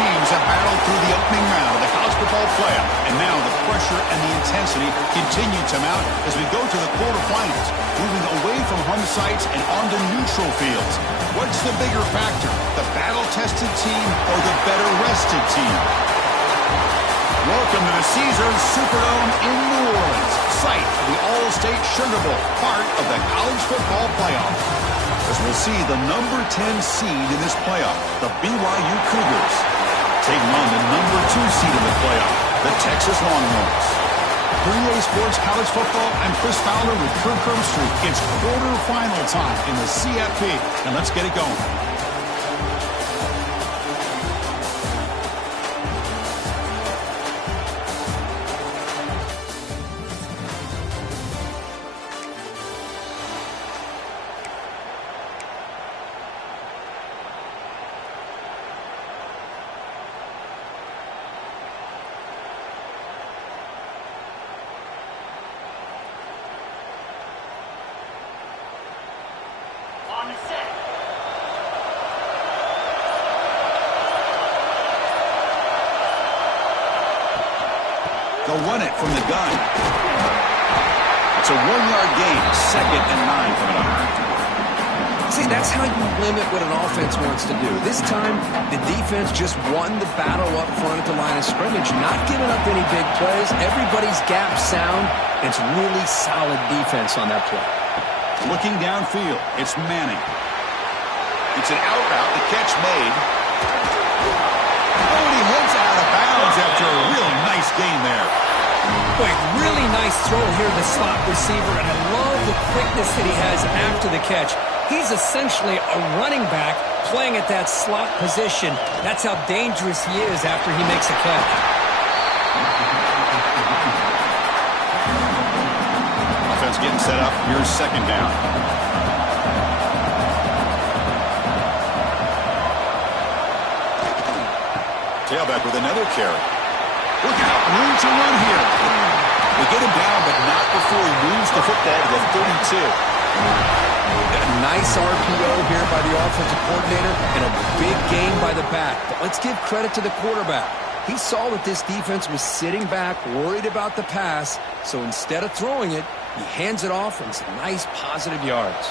teams have battled through the opening round of the college football playoff, and now the pressure and the intensity continue to mount as we go to the quarterfinals, moving away from home sites and onto neutral fields. What's the bigger factor, the battle-tested team or the better-rested team? Welcome to the Caesars Superdome in New Orleans, site of the All-State Sugar Bowl, part of the college football playoff. As we'll see the number 10 seed in this playoff, the BYU Cougars, taking on the number 2 seed in the playoff, the Texas Longhorns. For EA Sports College Football, I'm Chris Fowler with Kirk Herbstreit. It's quarterfinal time in the CFP, and let's get it going. They'll run it from the gun. It's a 1-yard gain, 2nd and 9 coming up. See, that's how you limit what an offense wants to do. This time, the defense just won the battle up front at the line of scrimmage, not giving up any big plays. Everybody's gap sound. It's really solid defense on that play. Looking downfield, it's Manning. It's an out route, the catch made. Oh, and he heads out of bounds after a really nice gain there. Boy, really nice throw here to the slot receiver, and I love the quickness that he has after the catch. He's essentially a running back playing at that slot position. That's how dangerous he is after he makes a catch. Offense getting set up. Here's 2nd down. Tailback with another carry. Look out, room to run here. They get him down, but not before he moves the football to the 32. A nice RPO here by the offensive coordinator and a big gain by the back. But let's give credit to the quarterback. He saw that this defense was sitting back, worried about the pass, so instead of throwing it, he hands it off and some nice positive yards.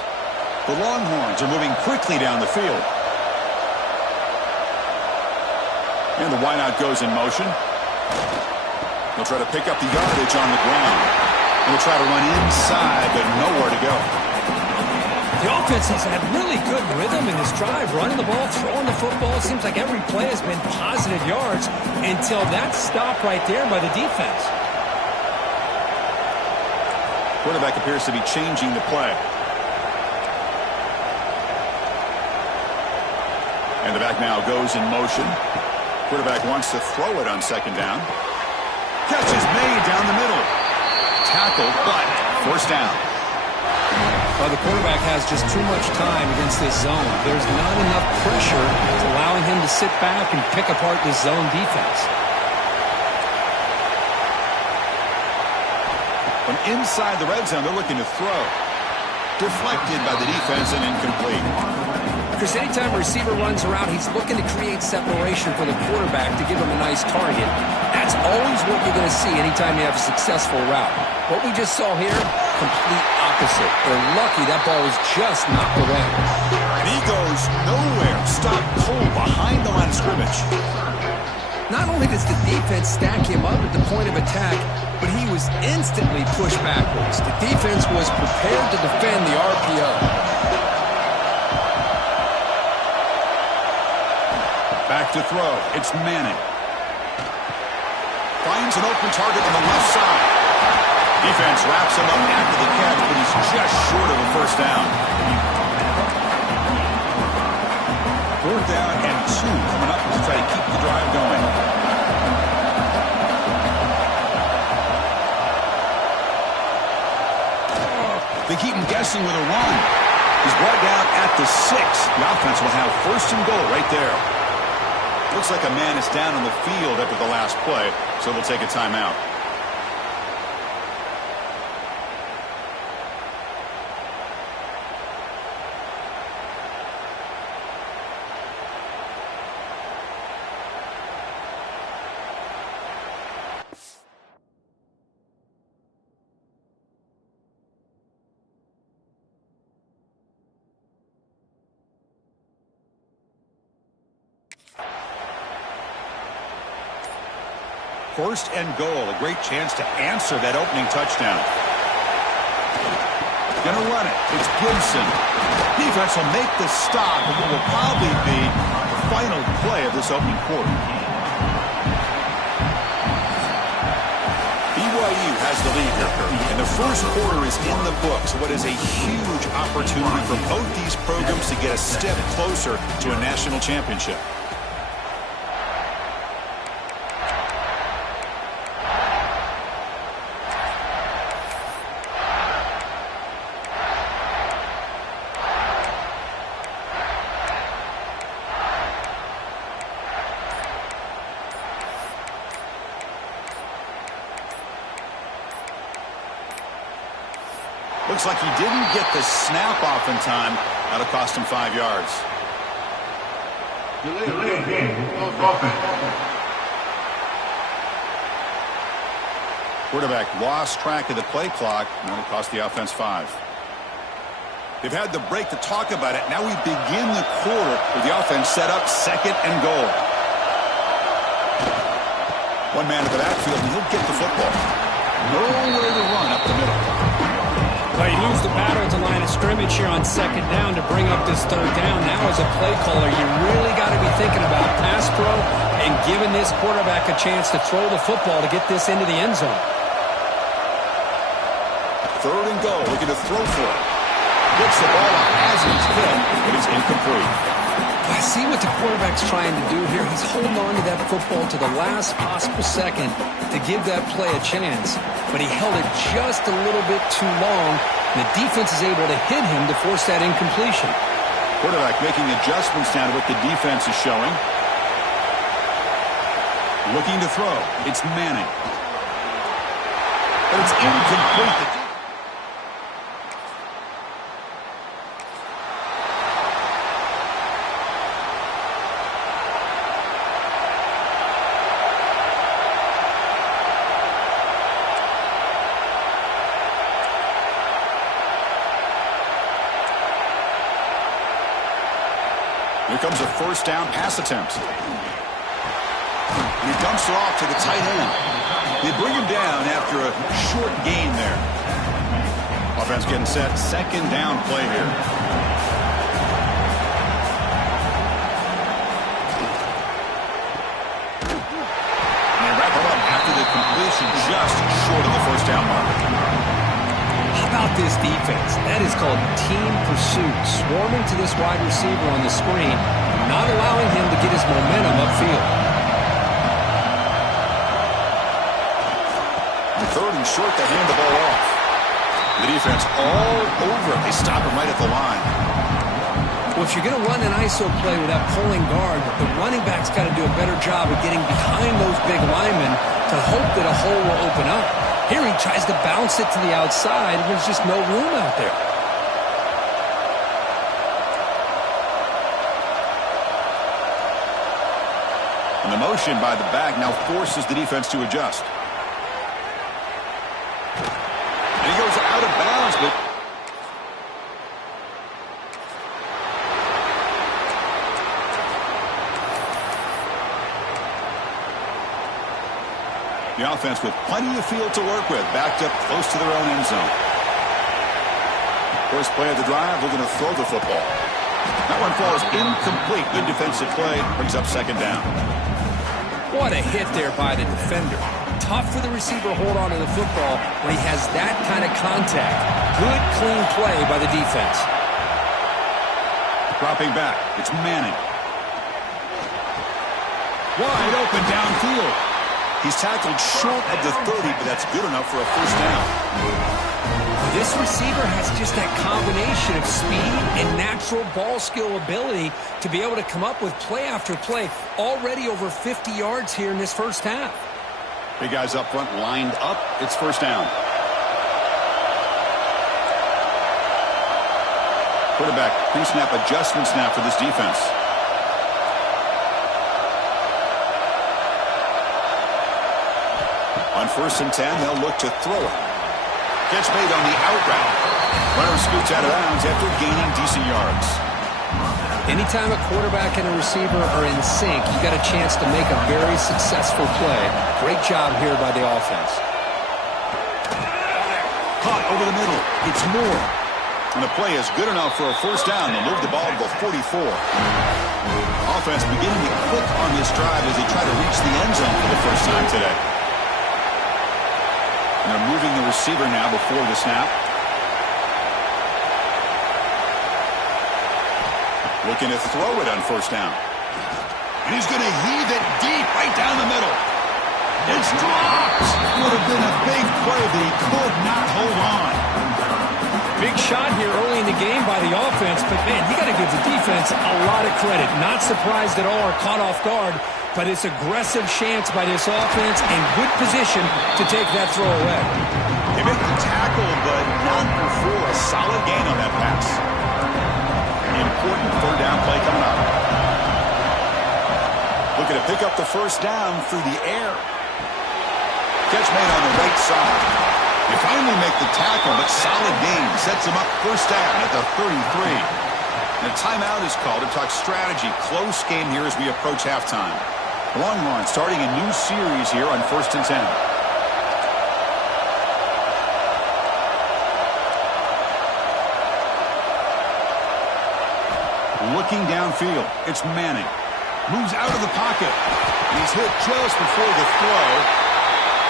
The Longhorns are moving quickly down the field. And the wideout goes in motion. He'll try to pick up the yardage on the ground. He'll try to run inside, but nowhere to go. The offense has had really good rhythm in this drive, running the ball, throwing the football. It seems like every play has been positive yards until that stop right there by the defense. Quarterback appears to be changing the play. And the back now goes in motion. Quarterback wants to throw it on 2nd down. Catch is made down the middle. Tackled, but 1st down. Well, the quarterback has just too much time against this zone. There's not enough pressure to allowing him to sit back and pick apart this zone defense. From inside the red zone, they're looking to throw. Deflected by the defense and incomplete. Because anytime a receiver runs around, he's looking to create separation for the quarterback to give him a nice target. That's always what you're going to see anytime you have a successful route. What we just saw here, complete opposite. They're lucky that ball was just knocked away. And he goes nowhere. Stop cold behind the line of scrimmage. Not only does the defense stack him up at the point of attack, but he was instantly pushed backwards. The defense was prepared to defend the RPO. Back to throw. It's Manning. Finds an open target on the left side. Defense wraps him up after the catch, but he's just short of a 1st down. 4th down and 2 coming up to try to keep the drive going. They keep him guessing with a run. He's brought down at the 6. The offense will have 1st and goal right there. Looks like a man is down on the field after the last play, so they'll take a timeout. first and goal. A great chance to answer that opening touchdown. Gonna run it. It's Gibson. Defense will make the stop of what will probably be the final play of this opening quarter. BYU has the lead here, Kirk. And the first quarter is in the books. What is a huge opportunity for both these programs to get a step closer to a national championship. Looks like he didn't get the snap off in time. That'll cost him 5 yards. Quarterback lost track of the play clock, and that'll cost the offense 5. They've had the break to talk about it. Now we begin the quarter with the offense set up, second and goal. One man at the backfield, and he'll get the football. Nowhere to run up the middle. Well, you lose the battle at the line of scrimmage here on second down to bring up this third down. Now as a play caller, you really got to be thinking about pass pro and giving this quarterback a chance to throw the football to get this into the end zone. Third and goal, looking to throw for it. Gets the ball off as he's hit, but it's incomplete. I see what the quarterback's trying to do here. He's holding on to that football to the last possible second to give that play a chance. But he held it just a little bit too long, and the defense is able to hit him to force that incompletion. Quarterback making adjustments now to what the defense is showing. Looking to throw. It's Manning. But it's incomplete. Here comes a first down pass attempt. And he dumps it off to the tight end. They bring him down after a short gain there. Offense getting set. Second down play here. And they wrap it up after the completion just short of the first down mark. How about this defense? That is called team pursuit. Swarming to this wide receiver on the screen, not allowing him to get his momentum upfield. Third and short, they hand the ball off. The defense all over it. They stop him right at the line. Well, if you're going to run an ISO play with that pulling guard, the running back's got to do a better job of getting behind those big linemen to hope that a hole will open up. Here he tries to bounce it to the outside. There's just no room out there. And the motion by the back now forces the defense to adjust. And he goes out of bounds, but the offense with plenty of field to work with, backed up close to their own end zone. First play of the drive, they're going to throw the football. That one falls incomplete. Good defensive play, brings up second down. What a hit there by the defender. Tough for the receiver to hold on to the football when he has that kind of contact. Good, clean play by the defense. Dropping back, it's Manning. Wide open downfield. He's tackled short of the 30, but that's good enough for a first down. This receiver has just that combination of speed and natural ball skill ability to be able to come up with play after play. Already over 50 yards here in this first half. Big guys up front lined up. It's first down. Quarterback pre-snap adjustments now for this defense. On first and 10, they'll look to throw it. Catch made on the out route. Runner scoots out of bounds after gaining decent yards. Anytime a quarterback and a receiver are in sync, you got a chance to make a very successful play. Great job here by the offense. Caught over the middle. It's Moore. And the play is good enough for a first down. They'll move the ball to the 44. Offense beginning to click on this drive as they try to reach the end zone for the first time today. And they're moving the receiver now before the snap. Looking to throw it on first down. And he's going to heave it deep right down the middle. It's dropped. Would have been a big play, but he could not hold on. Big shot here early in the game by the offense, but man, you got to give the defense a lot of credit. Not surprised at all or caught off guard, but it's aggressive chance by this offense and good position to take that throw away. They make the tackle, but not before a solid gain on that pass. Important third down play coming up. Looking to pick up the first down through the air. Catch made on the right side. They finally make the tackle, but solid gain sets them up first down at the 33. And a timeout is called to talk strategy. Close game here as we approach halftime. Longhorns starting a new series here on 1st and 10. Looking downfield, it's Manning. Moves out of the pocket. And he's hit just before the throw.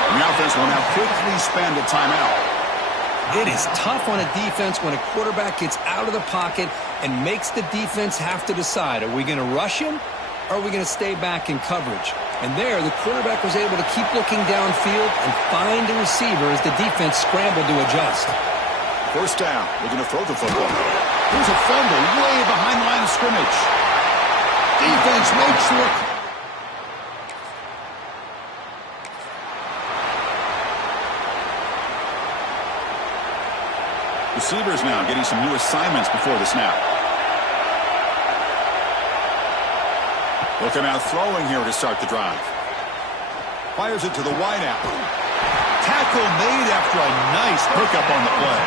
And the offense will now quickly spend a timeout. It is tough on a defense when a quarterback gets out of the pocket and makes the defense have to decide, are we going to rush him or are we going to stay back in coverage? And there, the quarterback was able to keep looking downfield and find a receiver as the defense scrambled to adjust. First down, looking to throw the football. Here's a fumble way behind the line of scrimmage. Defense makes sure. Receivers now getting some new assignments before the snap. Looking out throwing here to start the drive. Fires it to the wideout. Tackle made after a nice pickup on the play.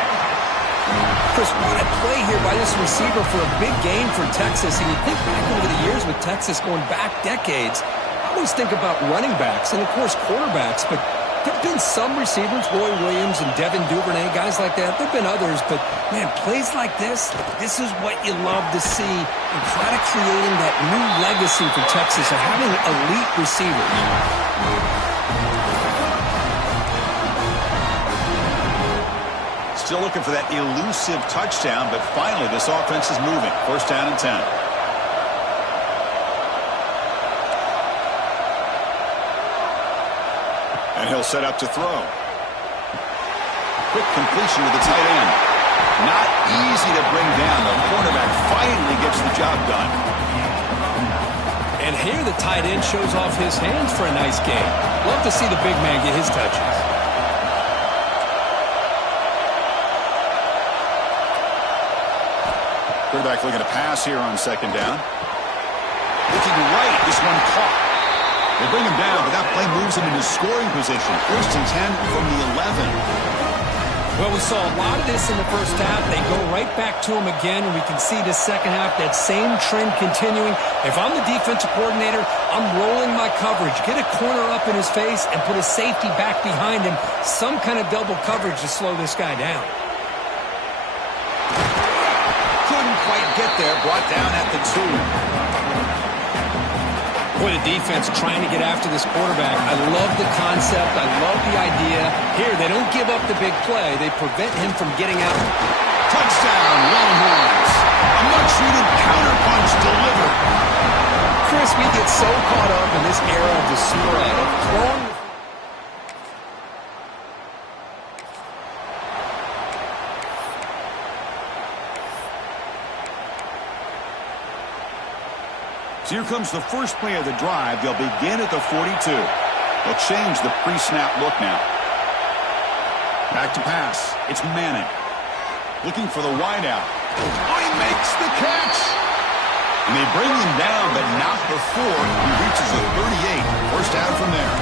Chris, what a play here by this receiver for a big game for Texas. And you think back over the years with Texas going back decades, I always think about running backs and, of course, quarterbacks. But there have been some receivers, Roy Williams and Devin Duvernay, guys like that. There have been others. But, man, plays like this is what you love to see. And kind of creating that new legacy for Texas of having elite receivers. Still looking for that elusive touchdown, but finally this offense is moving. First down and 10. And he'll set up to throw. Quick completion to the tight end. Not easy to bring down. The cornerback finally gets the job done. And here the tight end shows off his hands for a nice game. Love to see the big man get his touches. Quarterback looking to pass here on second down. Looking right, this one caught. They bring him down, but that play moves him into scoring position. 1st and 10 from the 11. Well, we saw a lot of this in the first half. They go right back to him again, and we can see the second half, that same trend continuing. If I'm the defensive coordinator, I'm rolling my coverage. Get a corner up in his face and put a safety back behind him. Some kind of double coverage to slow this guy down. Couldn't quite get there, brought down at the 2. Boy, the defense trying to get after this quarterback. I love the concept. I love the idea. Here, they don't give up the big play. They prevent him from getting out. Touchdown, Longhorns. A much-needed counterpunch delivered. Chris, we get so caught up in this era of the spread, of throwing. So here comes the first play of the drive. They'll begin at the 42. They'll change the pre-snap look now. Back to pass. It's Manning. Looking for the wideout. Oh, he makes the catch! And they bring him down, but not before he reaches the 38. First down from there.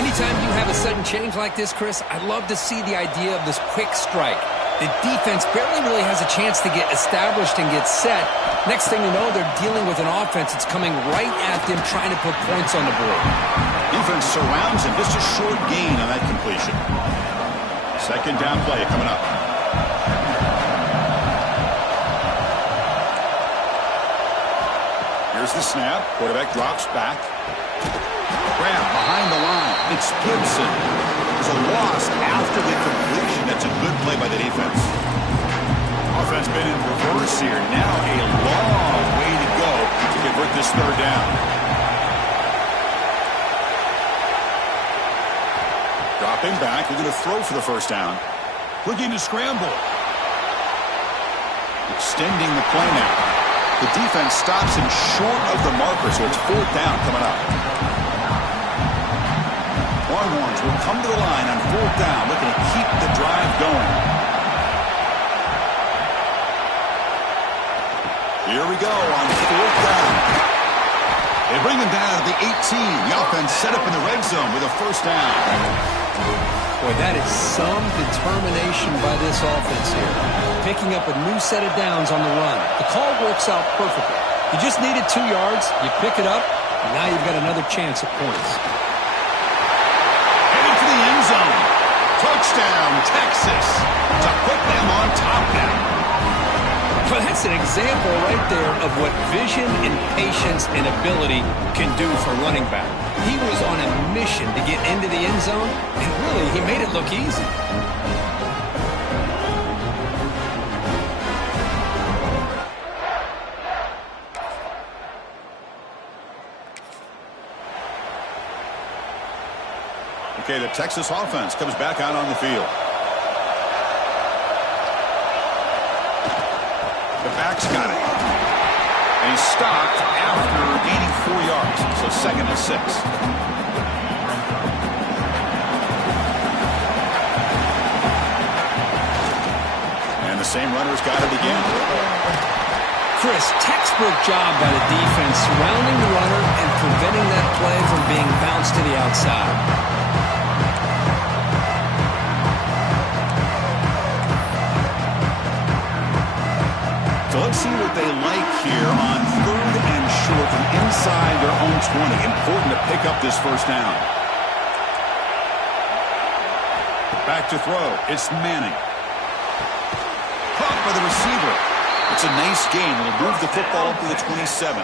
Anytime you have a sudden change like this, Chris, I love to see the idea of this quick strike. The defense barely really has a chance to get established and get set. Next thing you know, they're dealing with an offense that's coming right at them, trying to put points on the board. Defense surrounds him. Just a short gain on that completion. Second down play coming up. Here's the snap. Quarterback drops back. Grab behind the line. It's Gibson. There's a loss after the completion. That's a good play by the defense. Offense been in reverse here. Now a long way to go to convert this third down. Dropping back. We're going to throw for the first down. Looking to scramble. Extending the play now. The defense stops him short of the marker, so it's fourth down coming up. Longhorns will come to the line on fourth down, looking to keep the drive going. Here we go on fourth down. They bring him down to the 18. The offense set up in the red zone with a first down. Boy, that is some determination by this offense here. Picking up a new set of downs on the run. The call works out perfectly. You just needed 2 yards, you pick it up, and now you've got another chance at points. Headed for the end zone. Touchdown, Texas, to put them on top now. But that's an example right there of what vision and patience and ability can do for running back. He was on a mission to get into the end zone, and really, he made it look easy. Okay, the Texas offense comes back out on the field. The back's got it. And he's stopped after gaining 4 yards. So second and 6. And the same runner's got it again. Chris, textbook job by the defense surrounding the runner and preventing that play from being bounced to the outside. So let's see what they like here on third and short from inside their own 20. Important to pick up this first down. Back to throw. It's Manning. Caught by the receiver. It's a nice game. It'll move the football up to the 27.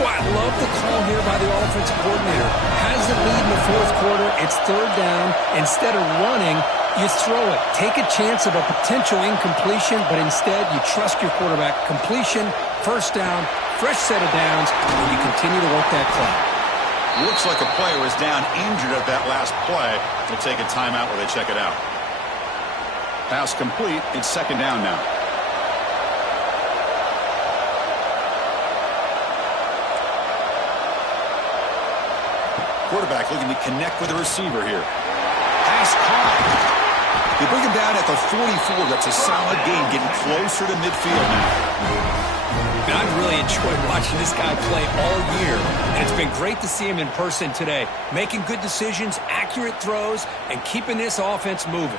Well, I love the call here by the offensive coordinator. Has the lead in the fourth quarter. It's third down. Instead of running, you throw it. Take a chance of a potential incompletion, but instead you trust your quarterback. Completion, first down, fresh set of downs, and you continue to work that clock. Looks like a player is down injured at that last play. We'll take a timeout while they check it out. Pass complete. It's second down now. Quarterback looking to connect with the receiver here. Pass caught. They bring him down at the 44. That's a solid game, getting closer to midfield now. I've really enjoyed watching this guy play all year, and it's been great to see him in person today, making good decisions, accurate throws, and keeping this offense moving.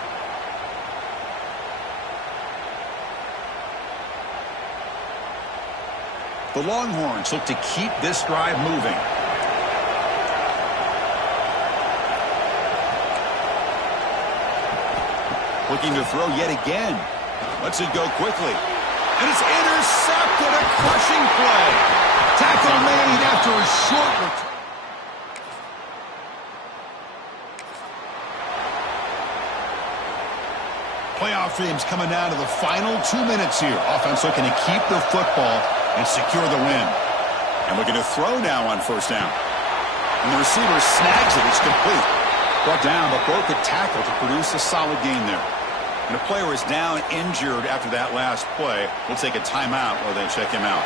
The Longhorns look to keep this drive moving. Looking to throw yet again. Lets it go quickly. And it's intercepted. A crushing play. Tackle made after a short return. Playoff games coming down to the final 2 minutes here. Offense looking to keep the football and secure the win. And looking to throw now on first down. And the receiver snags it. It's complete. Brought down, but broke a tackle to produce a solid gain there. And a player is down injured after that last play. We'll take a timeout while they check him out.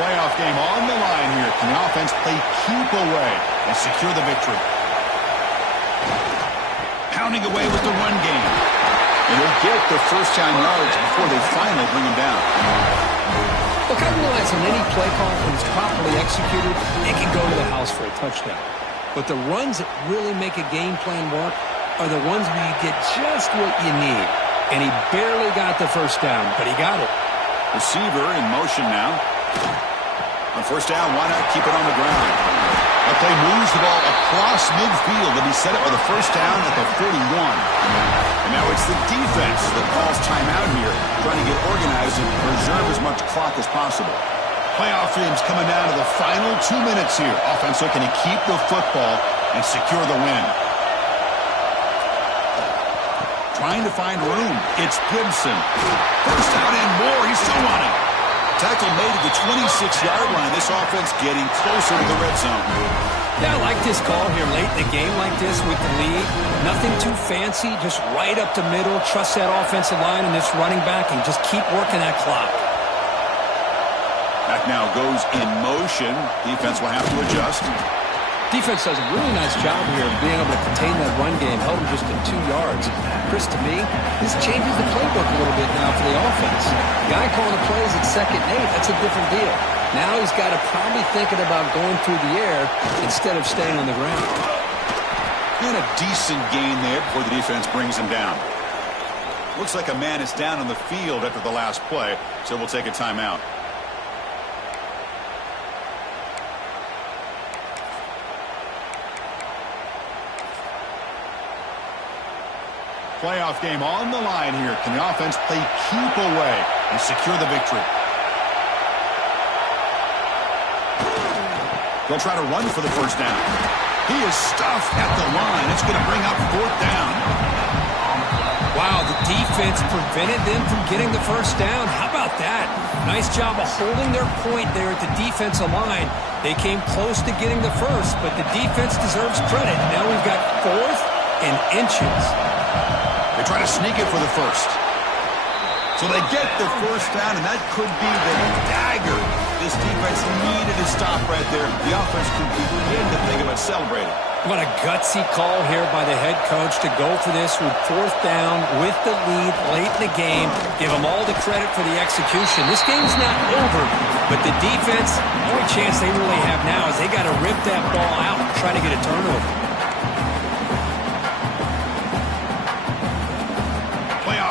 Playoff game on the line here. Can the offense play keep away and secure the victory? Pounding away with the run game. And he'll get the first down yards before they finally bring him down. Look, I realize on any play call, when it's properly executed, it can go to the house for a touchdown. But the runs that really make a game plan work are the ones where you get just what you need. and he barely got the first down, but he got it. Receiver in motion now. On first down, why not keep it on the ground? The play moves the ball across midfield, and he set it for the first down at the 41. And now it's the defense that calls timeout here, trying to get organized and preserve as much clock as possible. Playoff teams coming down to the final 2 minutes here. Offense looking to keep the football and secure the win. Trying to find room. It's Gibson. First down and more. He's still running. Tackle made at the 26-yard line. This offense getting closer to the red zone. Yeah, I like this call here late in the game like this with the lead. Nothing too fancy, just right up the middle. Trust that offensive line and this running back and just keep working that clock. That now goes in motion. Defense will have to adjust. Defense does a really nice job here of being able to contain that run game. Held him just to 2 yards. Chris, to me, this changes the playbook a little bit now for the offense. The guy calling the plays at 2nd and 8, that's a different deal. Now he's got to probably thinking about going through the air instead of staying on the ground. And a decent gain there before the defense brings him down. Looks like a man is down on the field after the last play, so we'll take a timeout. Playoff game on the line here. Can the offense play keep away and secure the victory? They'll try to run for the first down. He is stuffed at the line. It's going to bring up 4th down. Wow, the defense prevented them from getting the first down. How about that? Nice job of holding their point there at the defensive line. They came close to getting the first, but the defense deserves credit. Now we've got 4th and inches. They try to sneak it for the first. So they get the first down, and that could be the dagger this defense needed to stop right there. The offense could begin to think about celebrating. What a gutsy call here by the head coach to go for this with 4th down with the lead late in the game. Give them all the credit for the execution. This game's not over, but the defense, the only chance they really have now is they got to rip that ball out and try to get a turnover.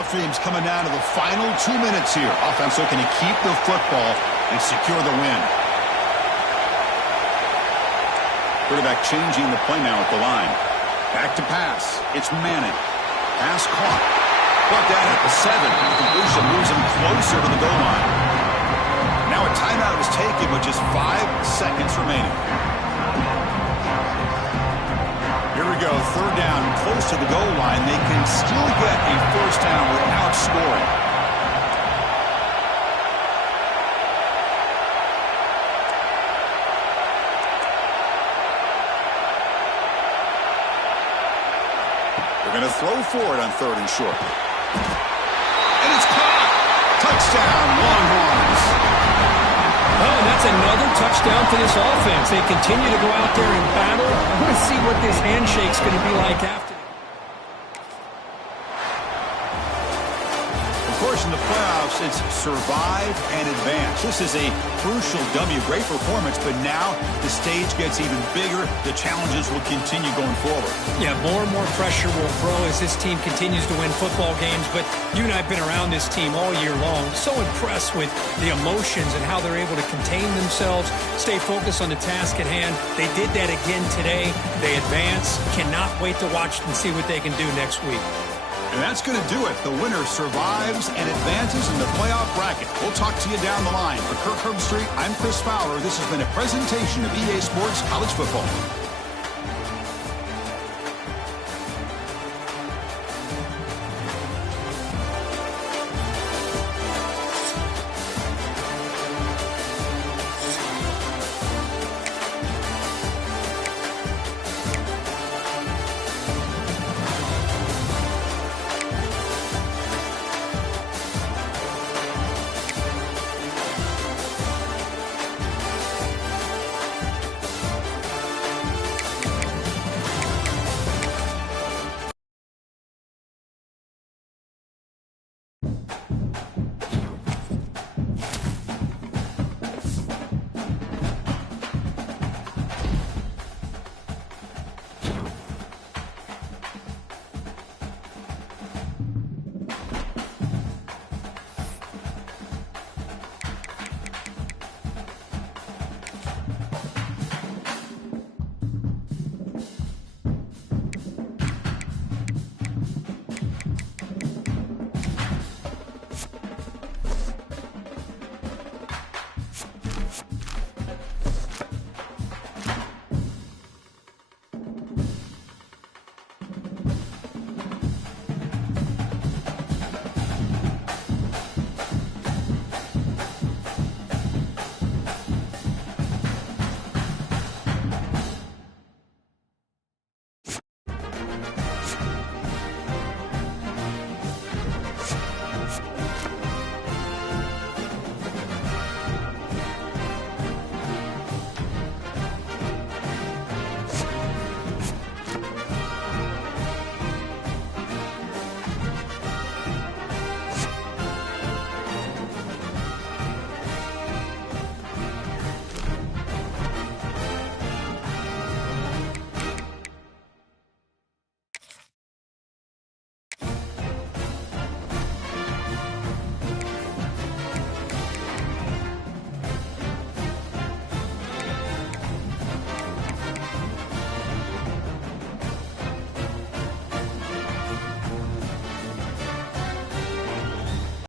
Teams coming down to the final 2 minutes here. Offense looking to keep the football and secure the win. Quarterback changing the play now at the line. Back to pass. It's Manning. Pass caught. Brought down at the 7. The completion moves him closer to the goal line. Now a timeout is taken with just 5 seconds remaining. Here we go, 3rd down, close to the goal line. They can still get a first down without scoring. They're going to throw for it on 3rd and short. And it's caught! Touchdown, Longhorns! Oh, and that's another touchdown for this offense. They continue to go out there and battle. I want to see what this handshake's going to be like after. Of course, in the playoffs, it's survive and advance. This is a crucial W. Great performance, but now the stage gets even bigger. The challenges will continue going forward. Yeah, more and more pressure will grow as this team continues to win football games, but you and I have been around this team all year long. So impressed with the emotions and how they're able to contain themselves, stay focused on the task at hand. They did that again today. They advance. Cannot wait to watch and see what they can do next week. And that's going to do it. The winner survives and advances in the playoff bracket. We'll talk to you down the line. For Kirk Herbstreit, I'm Chris Fowler. This has been a presentation of EA Sports College Football.